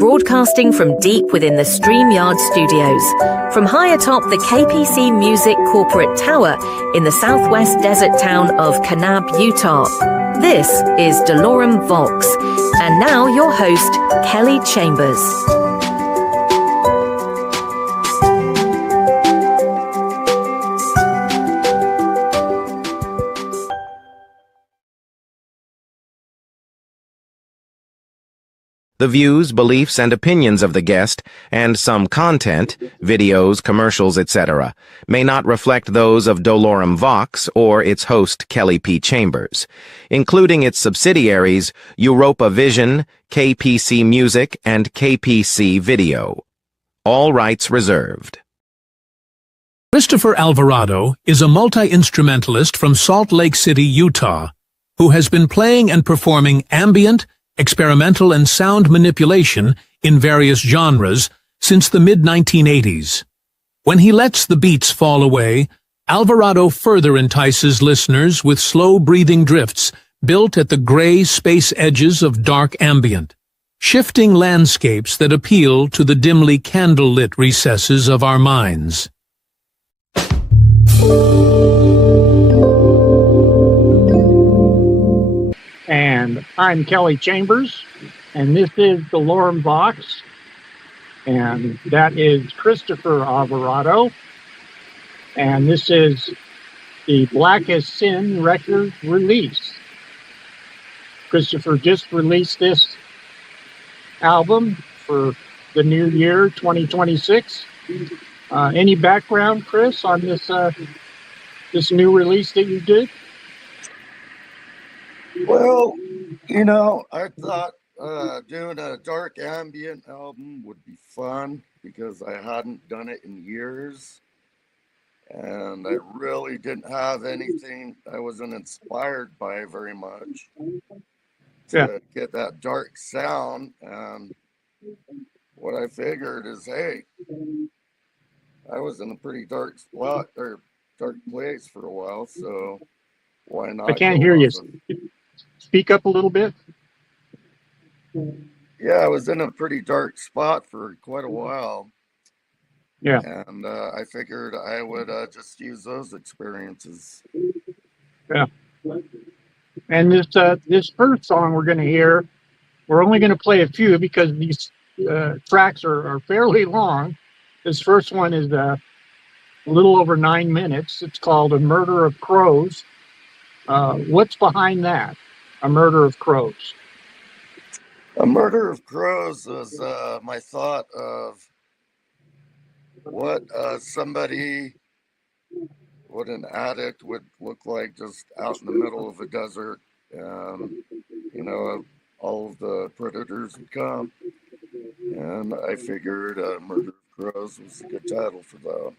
broadcasting from deep within the StreamYard studios, from high atop the KPC Music Corporate Tower in the southwest desert town of Kanab, Utah. This is doloremvox, and now your host, Kelly Chambers. The views, beliefs, and opinions of the guest, and some content, videos, commercials, etc., may not reflect those of doloremvox or its host, Kelly P. Chambers, including its subsidiaries, UROPAVISION, KPC Music, and KPCvideo. All rights reserved. Christopher Alvarado is a multi-instrumentalist from Salt Lake City, Utah, who has been playing and performing ambient, experimental and sound manipulation in various genres since the mid-1980s. When he lets the beats fall away, Alvarado further entices listeners with slow-breathing drifts built at the gray space edges of dark ambient, shifting landscapes that appeal to the dimly candlelit recesses of our minds. And I'm Kelly Chambers, and this is doloremvox, and that is Christopher Alvarado, and this is the Blackest Sin record release. Christopher just released this album for the new year, 2026. Any background, Chris, on this new release that you did? Well, you know, I thought doing a dark ambient album would be fun because I hadn't done it in years. And I really didn't have anything I wasn't inspired by very much to get that dark sound. And what I figured is, hey, I was in a pretty dark spot or dark place for a while, so why not? I can't hear you. Speak up a little bit. Yeah, I was in a pretty dark spot for quite a while. Yeah. And I figured I would just use those experiences. Yeah. And this first song we're going to hear, we're only going to play a few because these tracks are fairly long. This first one is a little over 9 minutes. It's called A Murder of Crows. What's behind that? A Murder of Crows. A Murder of Crows was my thought of what what an addict would look like just out in the middle of a desert. You know, all of the predators would come. And I figured Murder of Crows was a good title for that.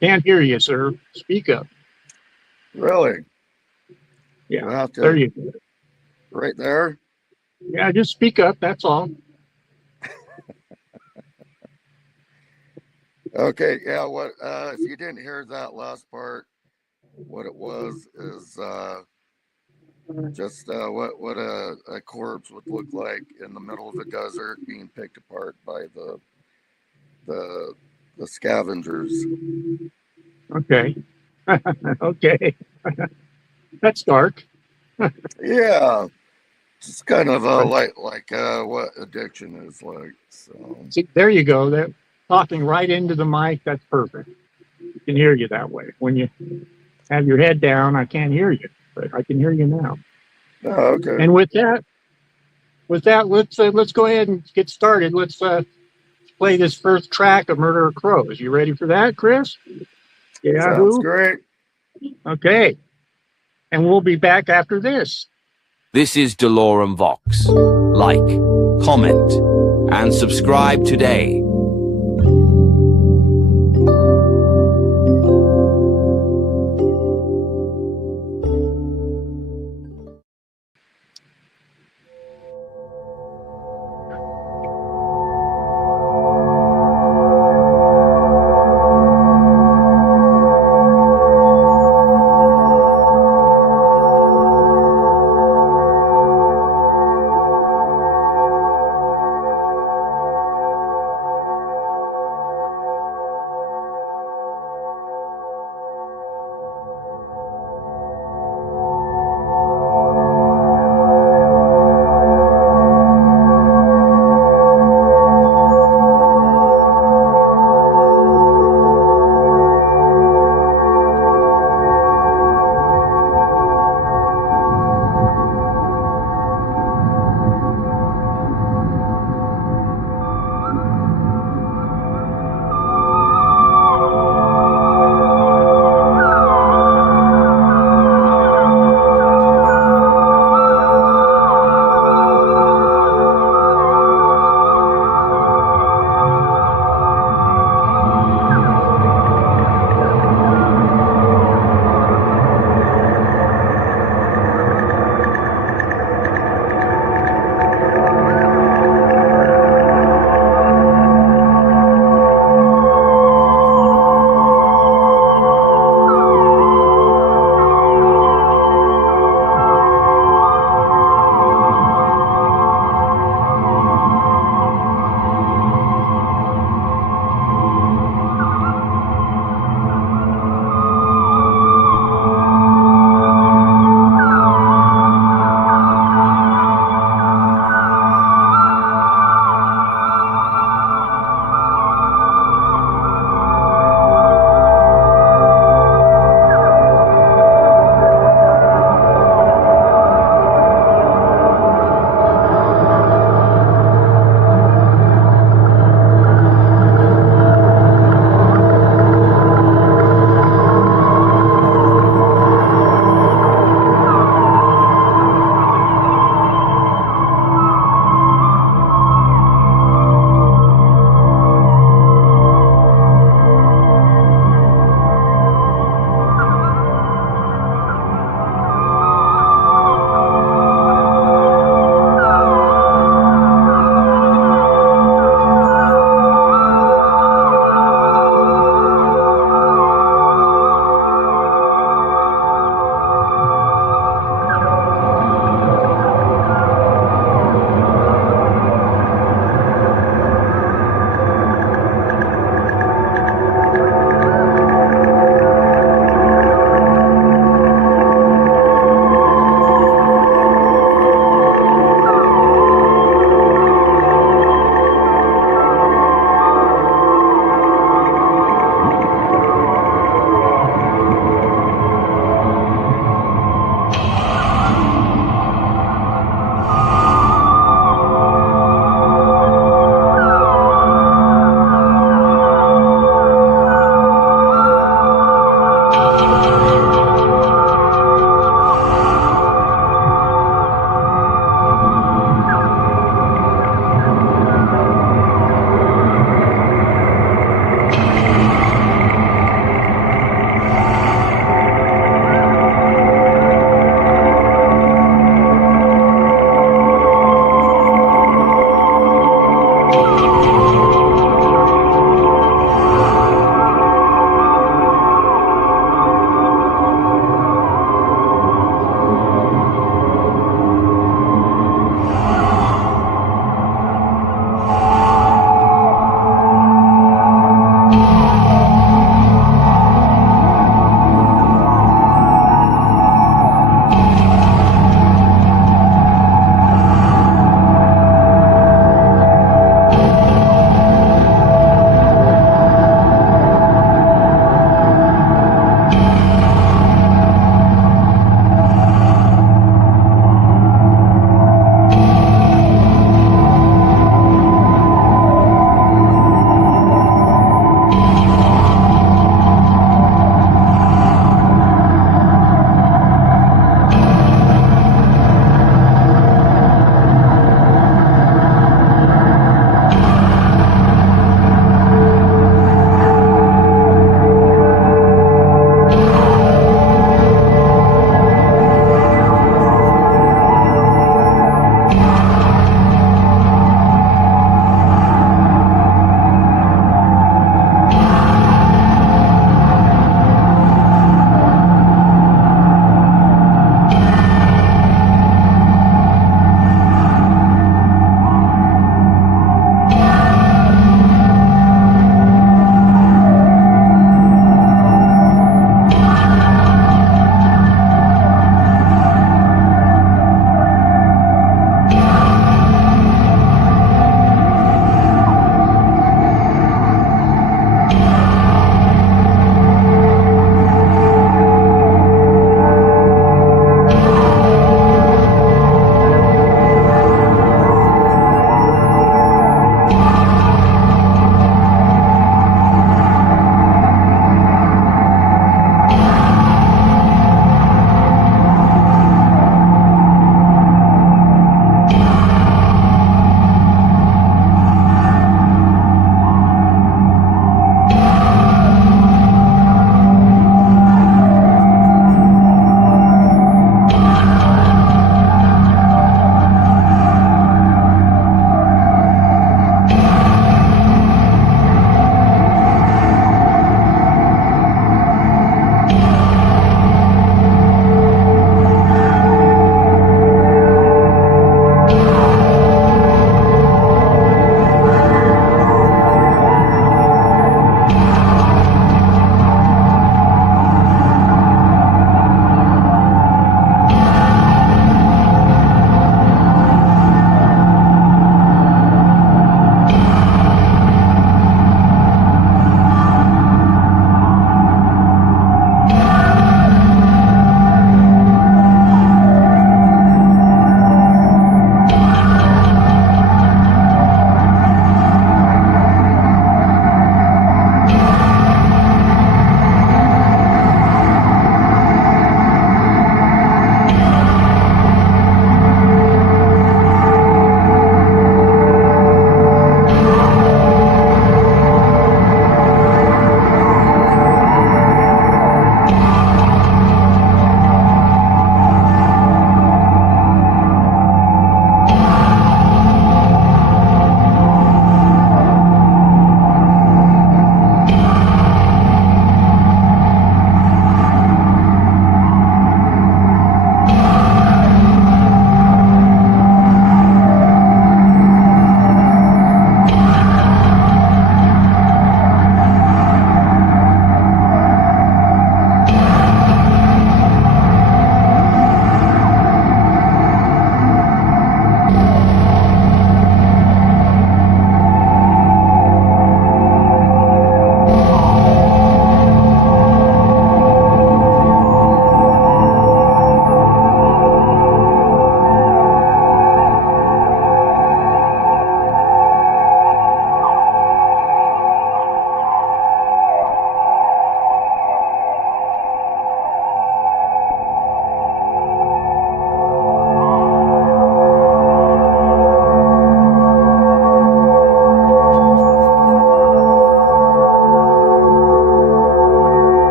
Can't hear you, sir. Speak up. Really? Yeah, have to, there you go. Right there? Yeah, just speak up, that's all. Okay, yeah, what if you didn't hear that last part, what it was is just what a corpse would look like in the middle of the desert being picked apart by the scavengers. Okay. Okay. That's dark. Yeah. It's kind of like what addiction is like. So see, there you go. That talking right into the mic, that's perfect. I can hear you that way. When you have your head down, I can't hear you, but I can hear you now. Oh, okay. And with that, let's go ahead and get started. Let's play this first track of Murder of Crows. You ready for that, Chris? Yeah. Sounds great. Okay. And we'll be back after this. This is doloremvox. Like, comment, and subscribe today.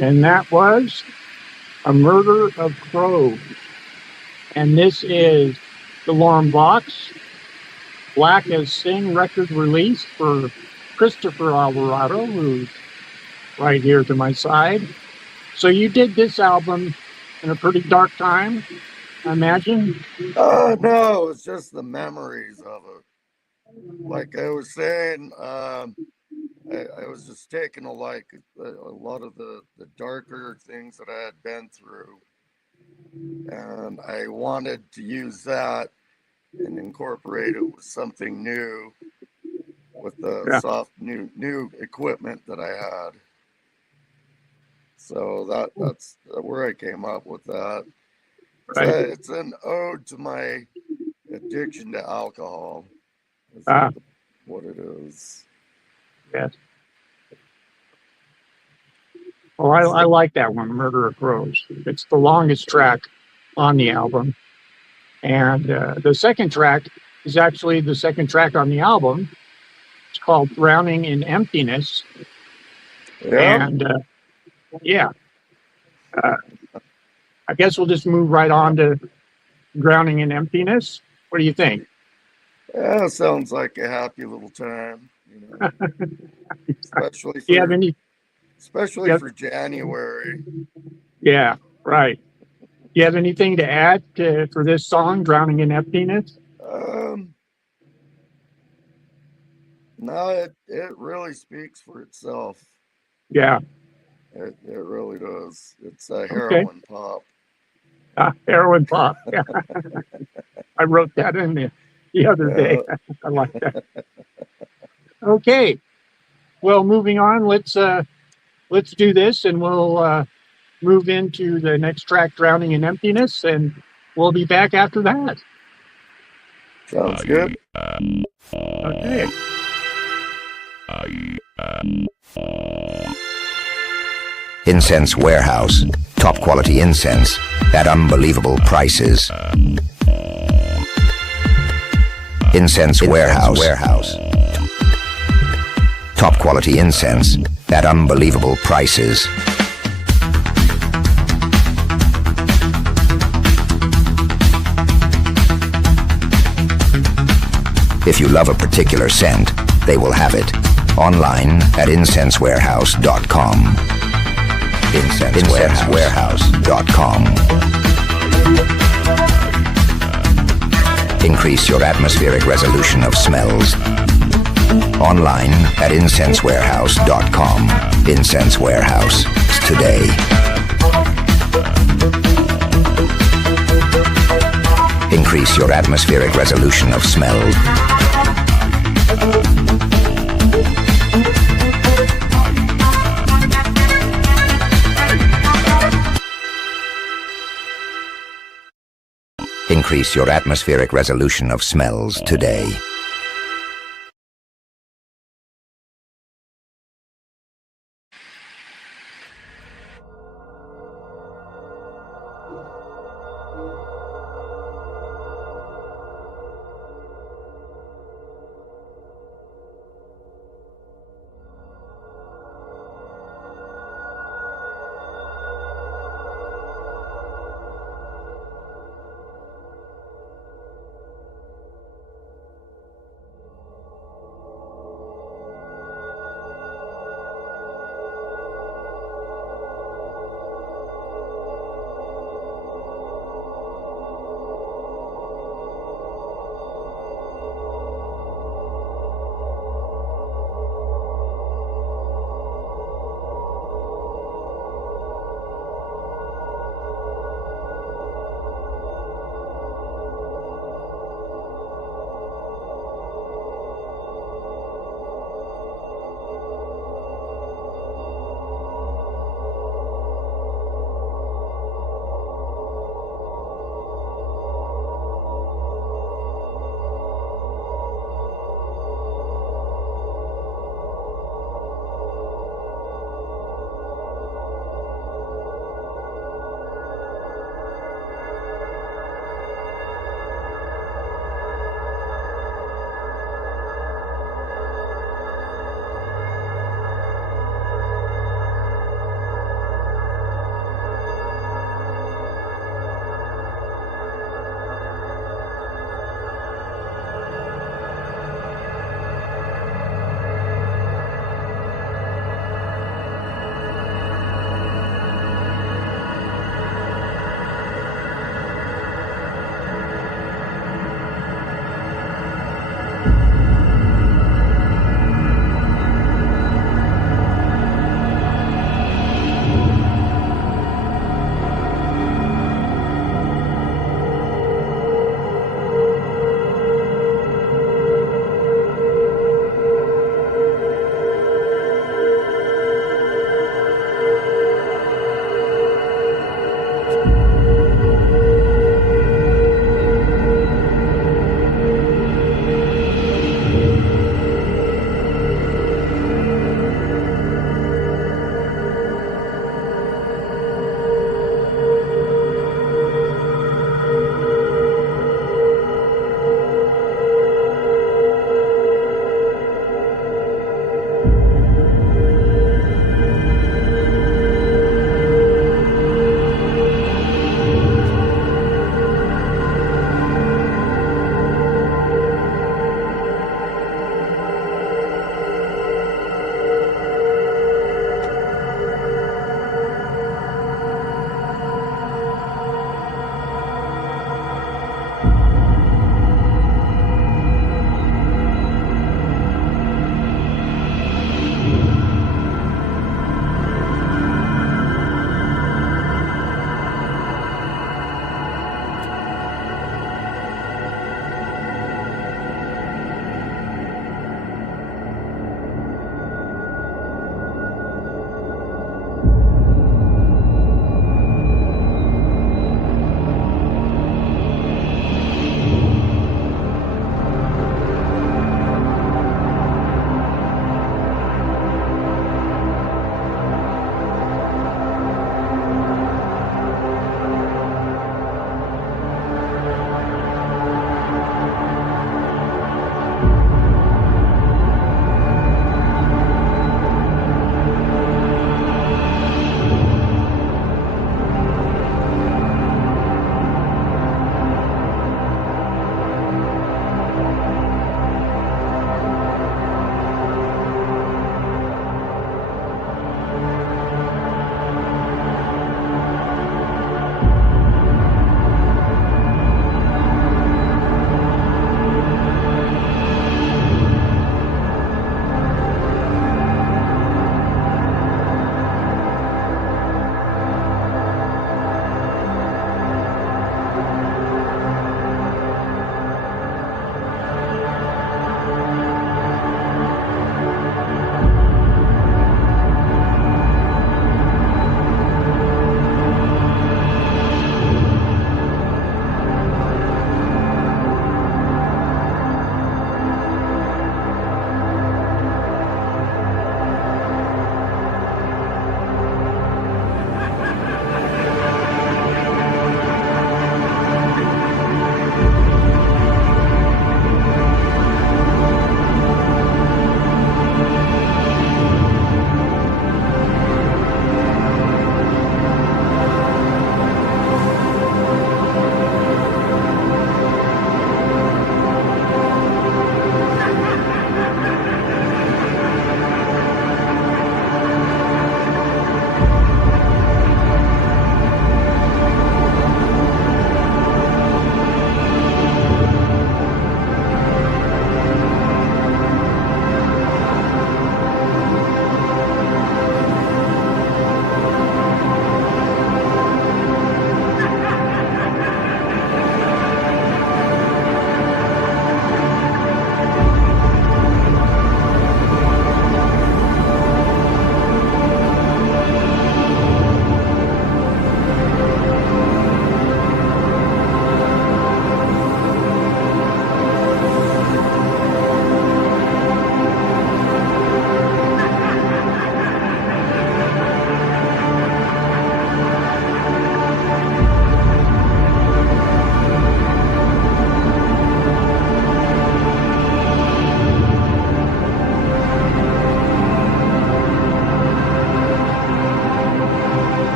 And that was A Murder of Crows. And this is doloremvox, Black as Sin record release for Christopher Alvarado, who's right here to my side. So you did this album in a pretty dark time, I imagine? No, it's just the memories of it. Like I was saying, I was just taking a lot of the darker things that I had been through, and I wanted to use that and incorporate it with something new, with the soft new equipment that I had. So that's where I came up with that. Right. It's an ode to my addiction to alcohol. Is what it is. Yes. Well, I like that one, Murder of Crows. It's the longest track on the album. And the second track is actually the second track on the album. It's called Drowning in Emptiness. Yeah. And I guess we'll just move right on to Drowning in Emptiness. What do you think? Yeah, sounds like a happy little time, you know. Especially for, Do you have any? for January. Yeah, right. Do you have anything to add for this song, Drowning in Emptiness? No, it really speaks for itself. Yeah. It really does. It's a heroin pop. Heroin pop. Yeah. I wrote that in the other day. I like that. Okay. Well, moving on, let's do this, and we'll move into the next track, Drowning in Emptiness, and we'll be back after that. Sounds good. Okay. Incense Warehouse. Top quality incense at unbelievable prices. Incense Warehouse. Top quality incense at unbelievable prices. If you love a particular scent, they will have it. Online at incensewarehouse.com. incensewarehouse.com. Increase your atmospheric resolution of smells. Online at incensewarehouse.com. Incense Warehouse. Today. Increase your atmospheric resolution of smell. Increase your atmospheric resolution of smells today.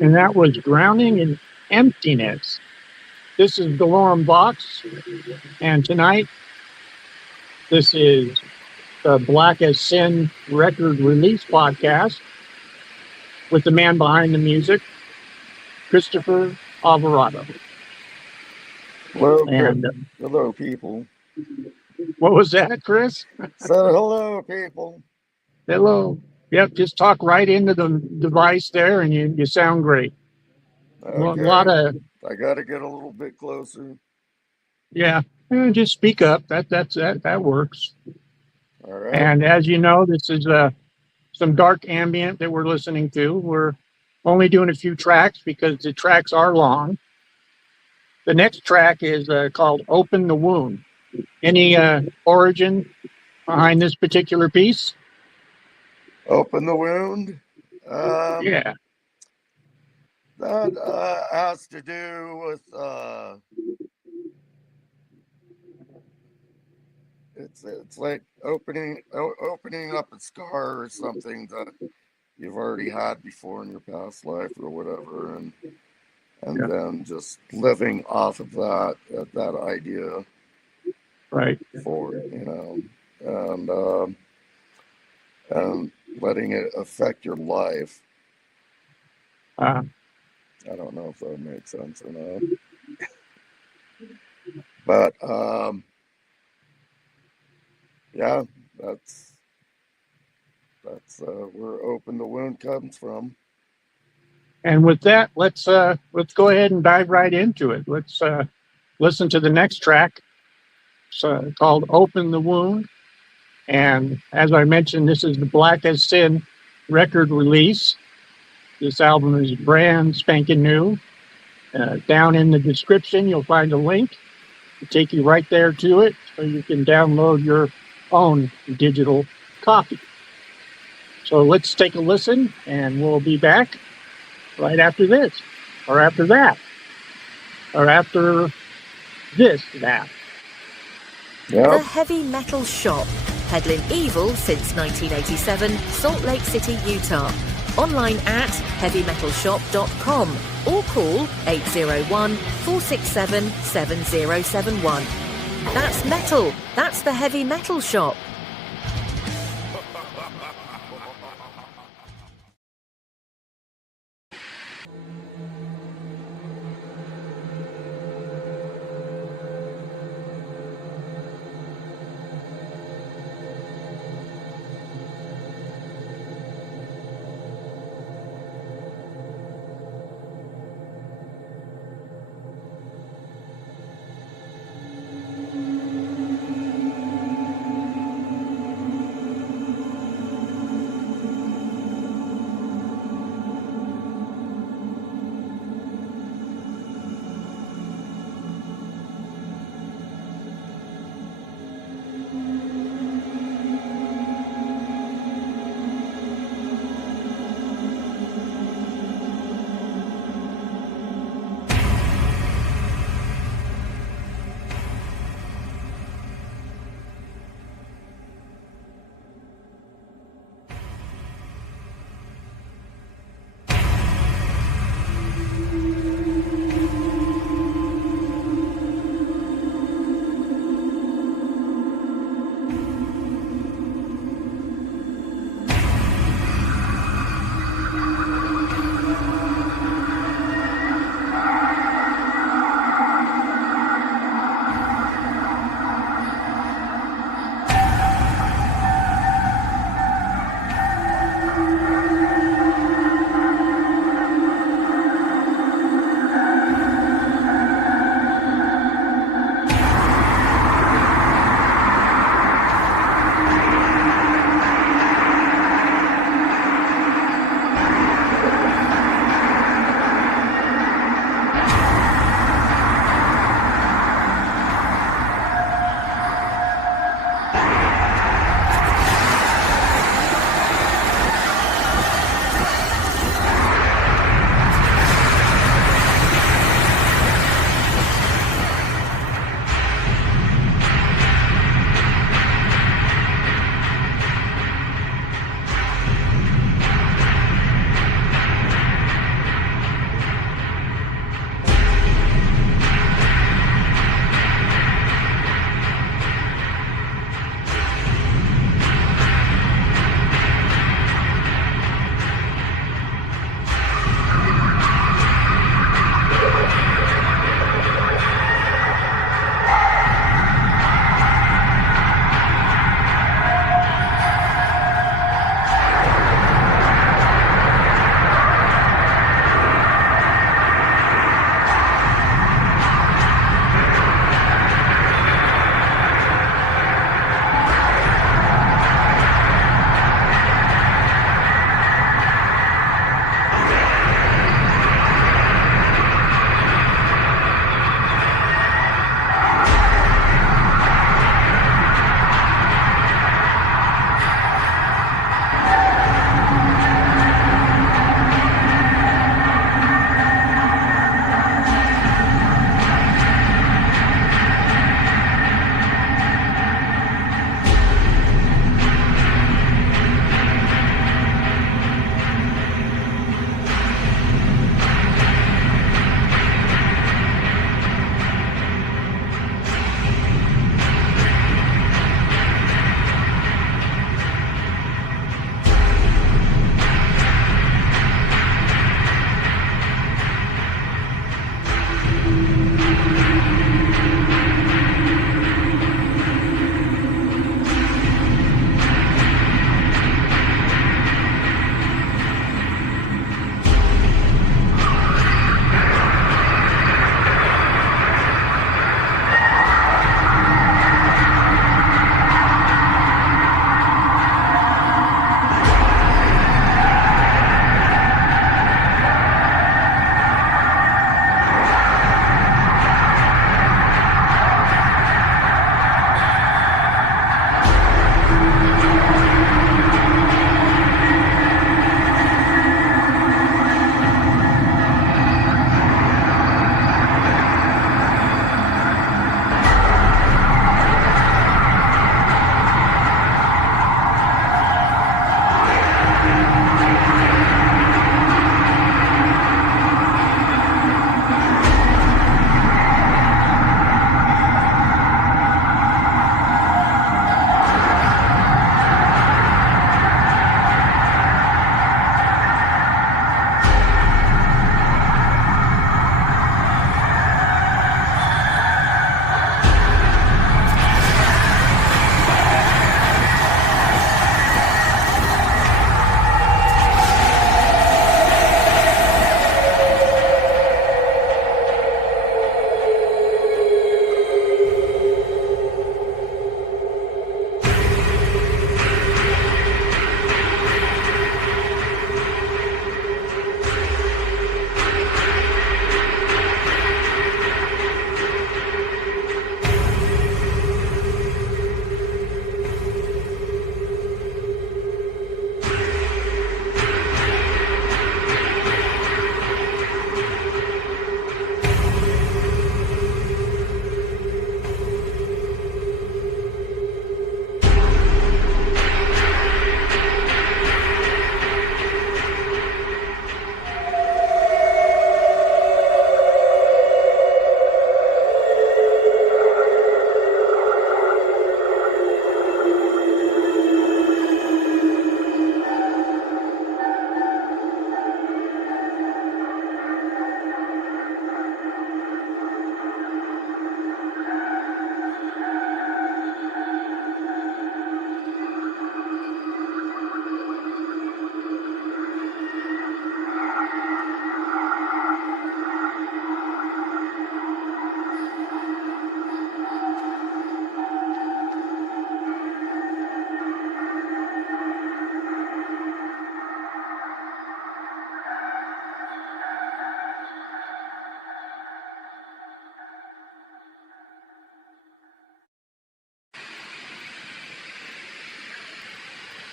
And that was Drowning in Emptiness. This is doloremvox, and tonight this is the Black as Sin record release podcast with the man behind the music, Christopher Alvarado. Hello, And hello, people. what was that, Chris? Said hello, people. Hello. Yep, just talk right into the device there, and you sound great. Okay. A lot of I got to get a little bit closer. yeah. Just speak up. That works. All right. And as you know, this is some dark ambient that we're listening to. We're only doing a few tracks because the tracks are long. The next track is called "Open the Wound." Any origin behind this particular piece? Open the wound. Yeah. That has to do with it's like opening up a scar or something that you've already had before in your past life or whatever, and Yeah. then just living off of that idea Right. for and letting it affect your life. Uh, I don't know if that makes sense or not. But yeah, that's where Open the Wound comes from. and with that, let's go ahead and dive right into it. Let's listen to the next track. It's called "Open the Wound," and as I mentioned, this is the Black as Sin record release. This album is brand spanking new. Down in the description, you'll find a link to take you right there to it, so you can download your own digital copy. So let's take a listen, and we'll be back right after this, or after that, or after that. The Yep. Heavy Metal Shop, peddling evil since 1987, Salt Lake City, Utah. Online at heavymetalshop.com or call 801-467-7071. That's metal. That's the Heavy Metal Shop.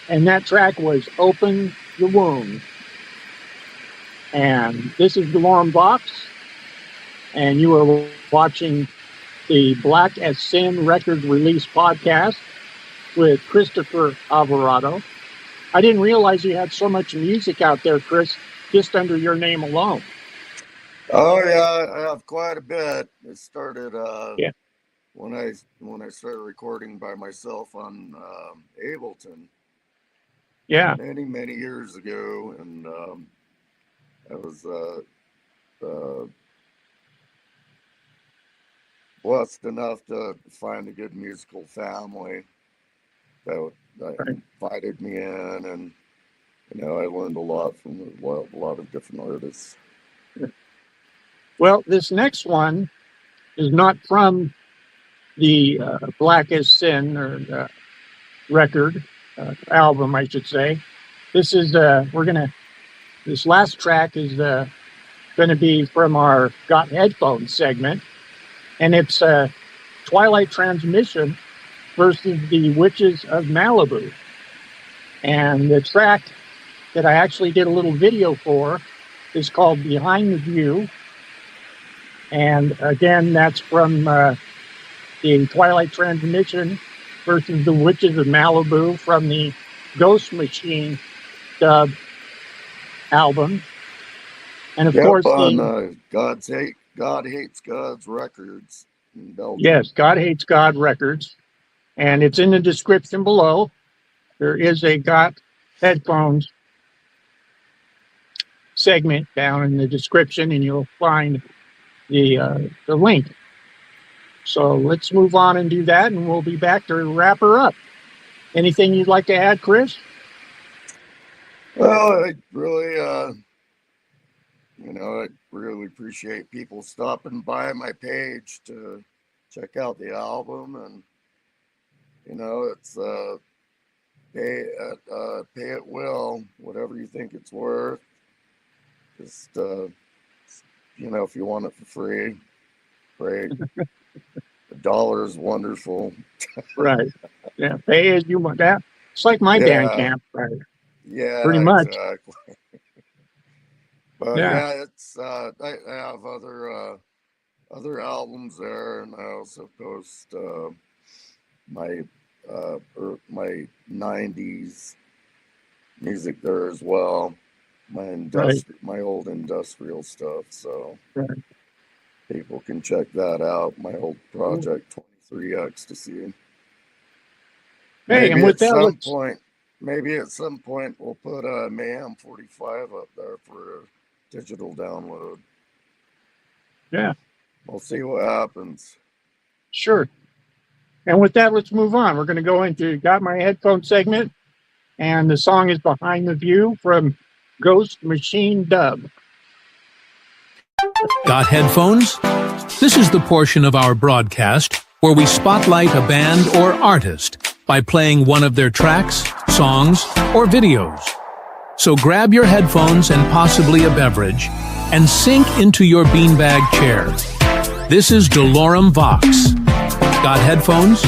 And that track was Open the Wound. And this is doloremvox, and you are watching the Black as Sin Records Release podcast with Christopher Alvarado. I didn't realize you had so much music out there, Chris, just under your name alone. Oh yeah, I have quite a bit. It started Yeah. when I started recording by myself on Ableton. Yeah. Many years ago, and I was blessed enough to find a good musical family that invited me in, and I learned a lot from a lot of different artists. Well, this next one is not from the Black as Sin or record album, I should say. This is this last track is going to be from our Got Headphones segment, and it's Twilight Transmission versus the Witches of Malibu. And the track that I actually did a little video for is called Behind the View. And again, that's from the Twilight Transmission versus the Witches of Malibu from the Ghost Machine dub album. And of course, on God Hates God's Records. Yes, God Hates God Records. And it's in the description below. There is a Got Headphones segment down in the description, and you'll find the link. So let's move on and do that, and we'll be back to wrap her up. Anything you'd like to add, Chris? Well, I really, I really appreciate people stopping by my page to check out the album, and it's pay it will, whatever you think it's worth. Just if you want it for free, great. $1 is wonderful. Right. Yeah. Pay as you want. That it's like my Bandcamp, right? Yeah. Pretty much. Exactly. But it's I have other albums there, and I also post my 90s music there as well. My old industrial stuff. So people can check that out. My old project 23 Ecstasy. Hey, and with that, maybe at some point we'll put a Mayhem 45 up there for a digital download. Yeah. We'll see what happens. Sure. And with that, let's move on. We're going to go into Got My Headphone segment, and the song is Behind the View from Ghost Machine dub. Got headphones? This is the portion of our broadcast where we spotlight a band or artist by playing one of their tracks, songs, or videos. So grab your headphones and possibly a beverage and sink into your beanbag chair. This is doloremvox. Got headphones?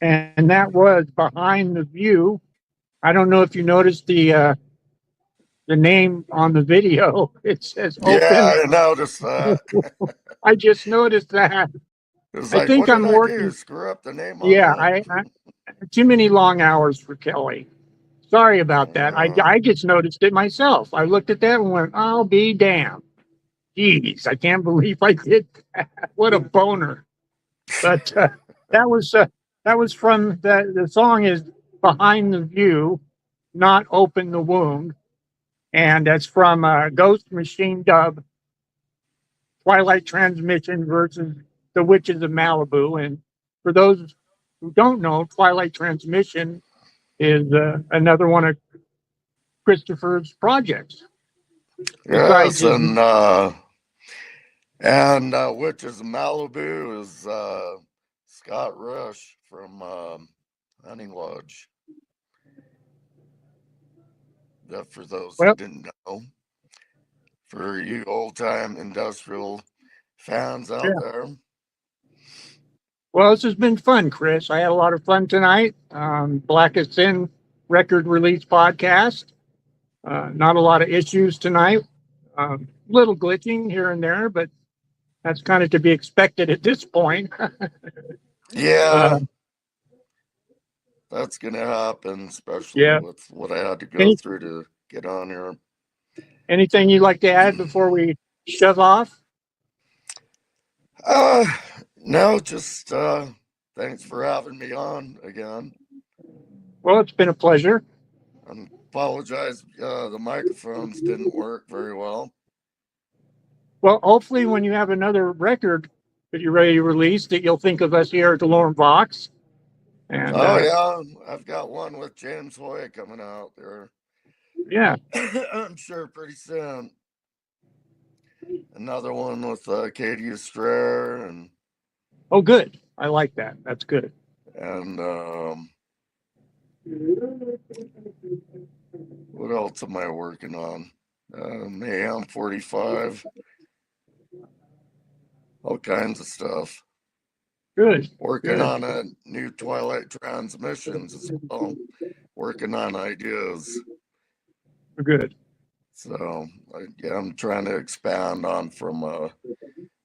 And that was Behind the View. I don't know if you noticed the name on the video. It says Yeah, open. I noticed that. I just noticed that. It's I like, what think did I'm I do? working. Screw up the name on Yeah, that? I too many long hours for Kelly. Sorry about that. Uh, I just noticed it myself. I looked at that and went, "I'll be damned." Jeez, I can't believe I did that. What a boner! But that was uh, that was from the song is Behind the View, Not Open the Wound, and that's from Ghost Machine Dub, Twilight Transmission versus The Witches of Malibu. And for those who don't know, Twilight Transmission is another one of Christopher's projects. Besides yes, his, and Witches of Malibu is Scott Rush from Hunting Lodge. That for those who well, didn't know, for you old time industrial fans yeah. out there. Well, this has been fun, Chris. I had a lot of fun tonight. Black is Sin record release podcast. Not a lot of issues tonight. Little glitching here and there, but that's kind of to be expected at this point. Yeah, that's gonna happen, especially Yeah. with what I had to go through to get on here. Anything you'd like to add before we shove off? No, just thanks for having me on again. Well, it's been a pleasure. I apologize, the microphones didn't work very well. Well, hopefully, when you have another record that you're ready to release, that you'll think of us here at DeLormeVox. And Yeah, I've got one with James Hoy coming out there. yeah, I'm sure pretty soon. Another one with Katie Strayer and oh, good. I like that. That's good. What else am I working on? Mayhem 45. All kinds of stuff. Good. Working Good. on a new Twilight Transmissions as well. Working on ideas. Good. So yeah, I'm trying to expand on from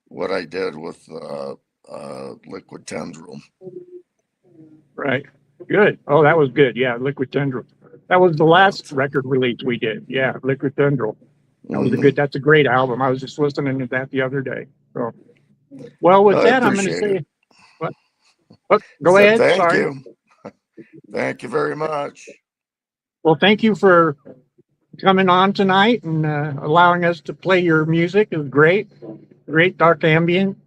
what I did with Liquid Tendril. Right. Good. Oh, that was good. Yeah, Liquid Tendril. That was the last record release we did. Yeah, Liquid Tendril. That was a good. That's a great album. I was just listening to that the other day. So, well, with I that, I'm going to appreciate say, it. what? Oh, go Said ahead. thank Sorry. you. Thank you very much. Well, thank you for coming on tonight and allowing us to play your music. It was great. Great dark ambient.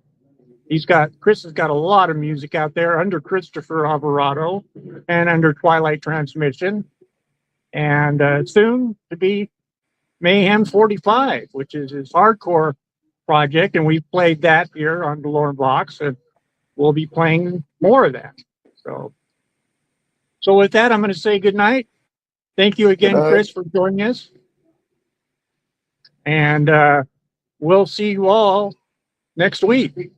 Chris has got a lot of music out there under Christopher Alvarado and under Twilight Transmission. And soon to be Mayhem 45, which is his hardcore project. And we've played that here on doloremvox, and we'll be playing more of that. So with that, I'm going to say good night. Thank you again, Chris, for joining us. And we'll see you all next week.